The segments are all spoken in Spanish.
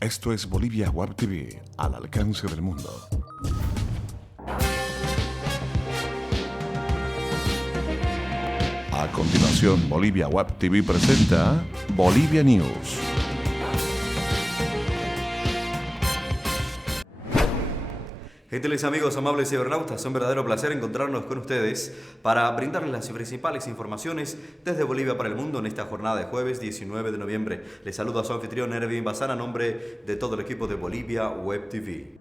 Esto es Bolivia Web TV, al alcance del mundo. A continuación, Bolivia Web TV presenta Bolivia News. Gentiles amigos, amables cibernautas, es un verdadero placer encontrarnos con ustedes para brindarles las principales informaciones desde Bolivia para el mundo en esta jornada de jueves 19 de noviembre. Les saludo a su anfitrión Erwin Bazán a nombre de todo el equipo de Bolivia Web TV.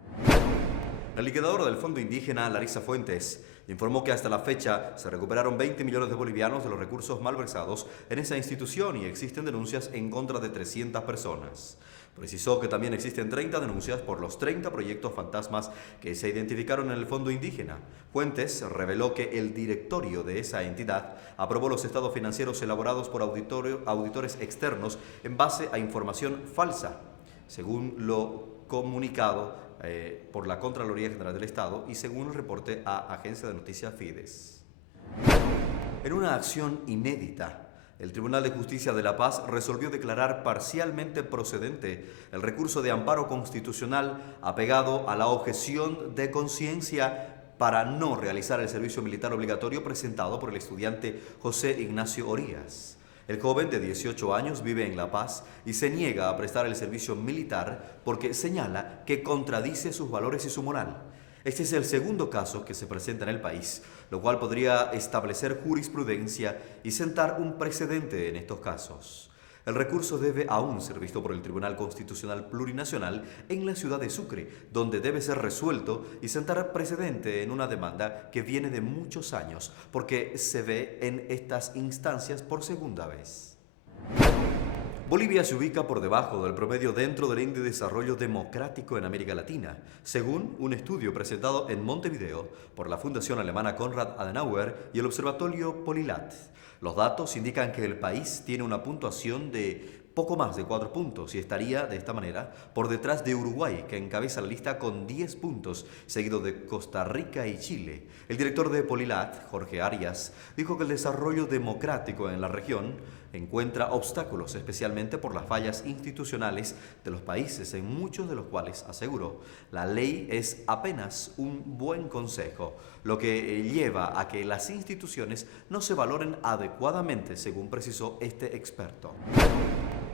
La liquidadora del Fondo Indígena, Larissa Fuentes, informó que hasta la fecha se recuperaron 20 millones de bolivianos de los recursos malversados en esa institución y existen denuncias en contra de 300 personas. Precisó que también existen 30 denuncias por los 30 proyectos fantasmas que se identificaron en el Fondo Indígena. Fuentes reveló que el directorio de esa entidad aprobó los estados financieros elaborados por auditores externos en base a información falsa, según lo comunicado por la Contraloría General del Estado y según el reporte a Agencia de Noticias Fides. En una acción inédita, el Tribunal de Justicia de La Paz resolvió declarar parcialmente procedente el recurso de amparo constitucional apegado a la objeción de conciencia para no realizar el servicio militar obligatorio presentado por el estudiante José Ignacio Orías. El joven de 18 años vive en La Paz y se niega a prestar el servicio militar porque señala que contradice sus valores y su moral. Este es el segundo caso que se presenta en el país, lo cual podría establecer jurisprudencia y sentar un precedente en estos casos. El recurso debe aún ser visto por el Tribunal Constitucional Plurinacional en la ciudad de Sucre, donde debe ser resuelto y sentar precedente en una demanda que viene de muchos años, porque se ve en estas instancias por segunda vez. Bolivia se ubica por debajo del promedio dentro del Índice de Desarrollo Democrático en América Latina, según un estudio presentado en Montevideo por la Fundación Alemana Konrad Adenauer y el Observatorio Polilat. Los datos indican que el país tiene una puntuación de poco más de 4 puntos y estaría, de esta manera, por detrás de Uruguay, que encabeza la lista con 10 puntos, seguido de Costa Rica y Chile. El director de Polilat, Jorge Arias, dijo que el desarrollo democrático en la región encuentra obstáculos, especialmente por las fallas institucionales de los países, en muchos de los cuales, aseguró, la ley es apenas un buen consejo, lo que lleva a que las instituciones no se valoren adecuadamente, según precisó este experto.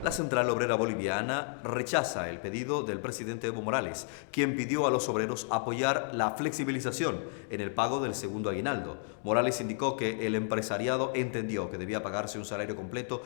La Central Obrera Boliviana rechaza el pedido del presidente Evo Morales, quien pidió a los obreros apoyar la flexibilización en el pago del segundo aguinaldo. Morales indicó que el empresariado entendió que debía pagarse un salario completo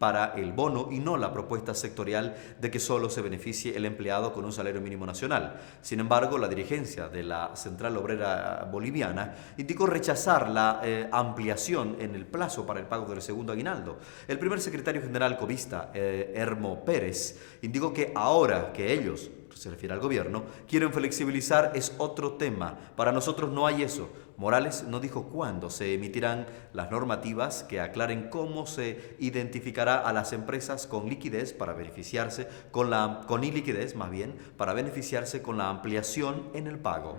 para el bono y no la propuesta sectorial de que solo se beneficie el empleado con un salario mínimo nacional. Sin embargo, la dirigencia de la Central Obrera Boliviana indicó rechazar la ampliación en el plazo para el pago del segundo aguinaldo. El primer secretario general covista, Hermo Pérez, indicó que ahora que ellos, se refiere al gobierno, quieren flexibilizar es otro tema. Para nosotros no hay eso. Morales no dijo cuándo se emitirán las normativas que aclaren cómo se identificará a las empresas con liquidez para beneficiarse con iliquidez más bien para beneficiarse con la ampliación en el pago.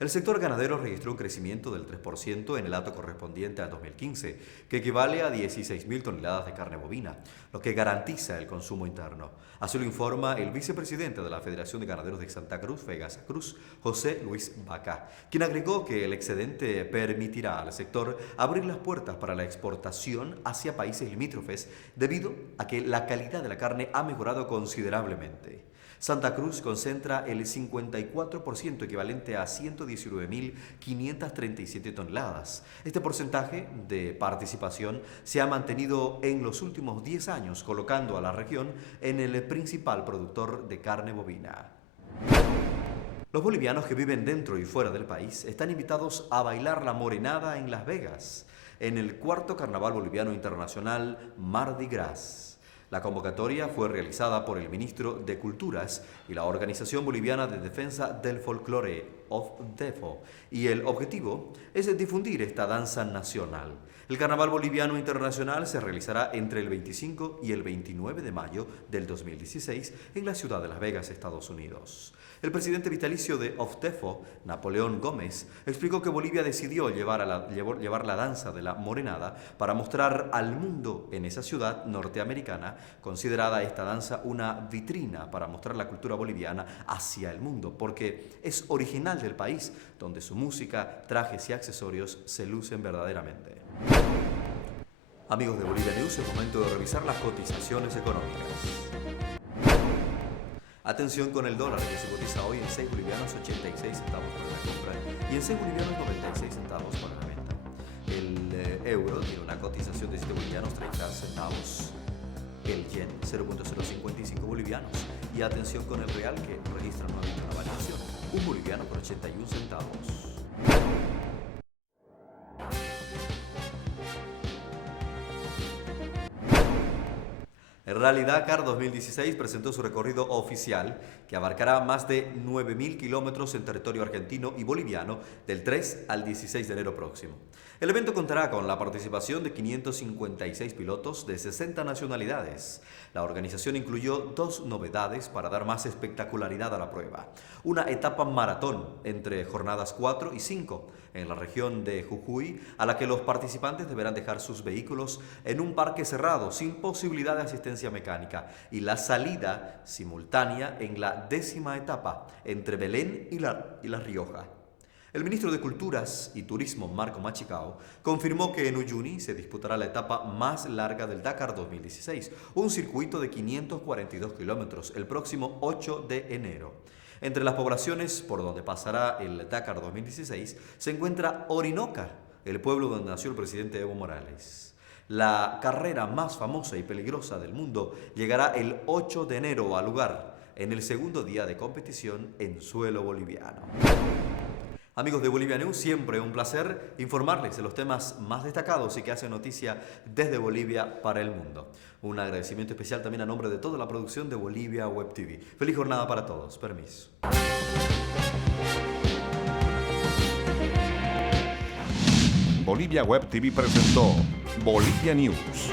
El sector ganadero registró un crecimiento del 3% en el dato correspondiente a 2015, que equivale a 16.000 toneladas de carne bovina, lo que garantiza el consumo interno. Así lo informa el vicepresidente de la Federación de Ganaderos de Santa Cruz, Fegasa Cruz, José Luis Vaca, quien agregó que el excedente permitirá al sector abrir las puertas para la exportación hacia países limítrofes debido a que la calidad de la carne ha mejorado considerablemente. Santa Cruz concentra el 54% equivalente a 119.537 toneladas. Este porcentaje de participación se ha mantenido en los últimos 10 años, colocando a la región en el principal productor de carne bovina. Los bolivianos que viven dentro y fuera del país están invitados a bailar la morenada en Las Vegas, en el cuarto Carnaval Boliviano Internacional Mardi Gras. La convocatoria fue realizada por el ministro de Culturas y la Organización Boliviana de Defensa del Folclore, OFDEFO y el objetivo es difundir esta danza nacional. El Carnaval Boliviano Internacional se realizará entre el 25 y el 29 de mayo del 2016 en la ciudad de Las Vegas, Estados Unidos. El presidente vitalicio de OFDEFO, Napoleón Gómez, explicó que Bolivia decidió llevar la danza de la morenada para mostrar al mundo en esa ciudad norteamericana, considerada esta danza una vitrina para mostrar la cultura boliviana hacia el mundo, porque es original del país, donde su música, trajes y accesorios se lucen verdaderamente. Amigos de Bolivia News, es momento de revisar las cotizaciones económicas. Atención con el dólar, que se cotiza hoy en 6 bolivianos 86 centavos para la compra y en 6 bolivianos 96 centavos para la venta. El euro tiene una cotización de 7 bolivianos 30 centavos. El yen 0.055 bolivianos. Y atención con el real, que registra nuevamente una variación, 1 boliviano por 81 centavos. El Rally Dakar 2016 presentó su recorrido oficial, que abarcará más de 9.000 kilómetros en territorio argentino y boliviano del 3 al 16 de enero próximo. El evento contará con la participación de 556 pilotos de 60 nacionalidades. La organización incluyó 2 novedades para dar más espectacularidad a la prueba. Una etapa maratón entre jornadas 4 y 5 en la región de Jujuy, a la que los participantes deberán dejar sus vehículos en un parque cerrado sin posibilidad de asistencia mecánica, y la salida simultánea en la 10ª etapa entre Belén y La Rioja. El ministro de Culturas y Turismo, Marco Machicao, confirmó que en Uyuni se disputará la etapa más larga del Dakar 2016, un circuito de 542 kilómetros, el próximo 8 de enero. Entre las poblaciones por donde pasará el Dakar 2016 se encuentra Orinoca, el pueblo donde nació el presidente Evo Morales. La carrera más famosa y peligrosa del mundo llegará el 8 de enero al lugar, en el segundo día de competición en suelo boliviano. Amigos de Bolivia News, siempre un placer informarles de los temas más destacados y que hacen noticia desde Bolivia para el mundo. Un agradecimiento especial también a nombre de toda la producción de Bolivia Web TV. Feliz jornada para todos. Permiso. Bolivia Web TV presentó Bolivia News.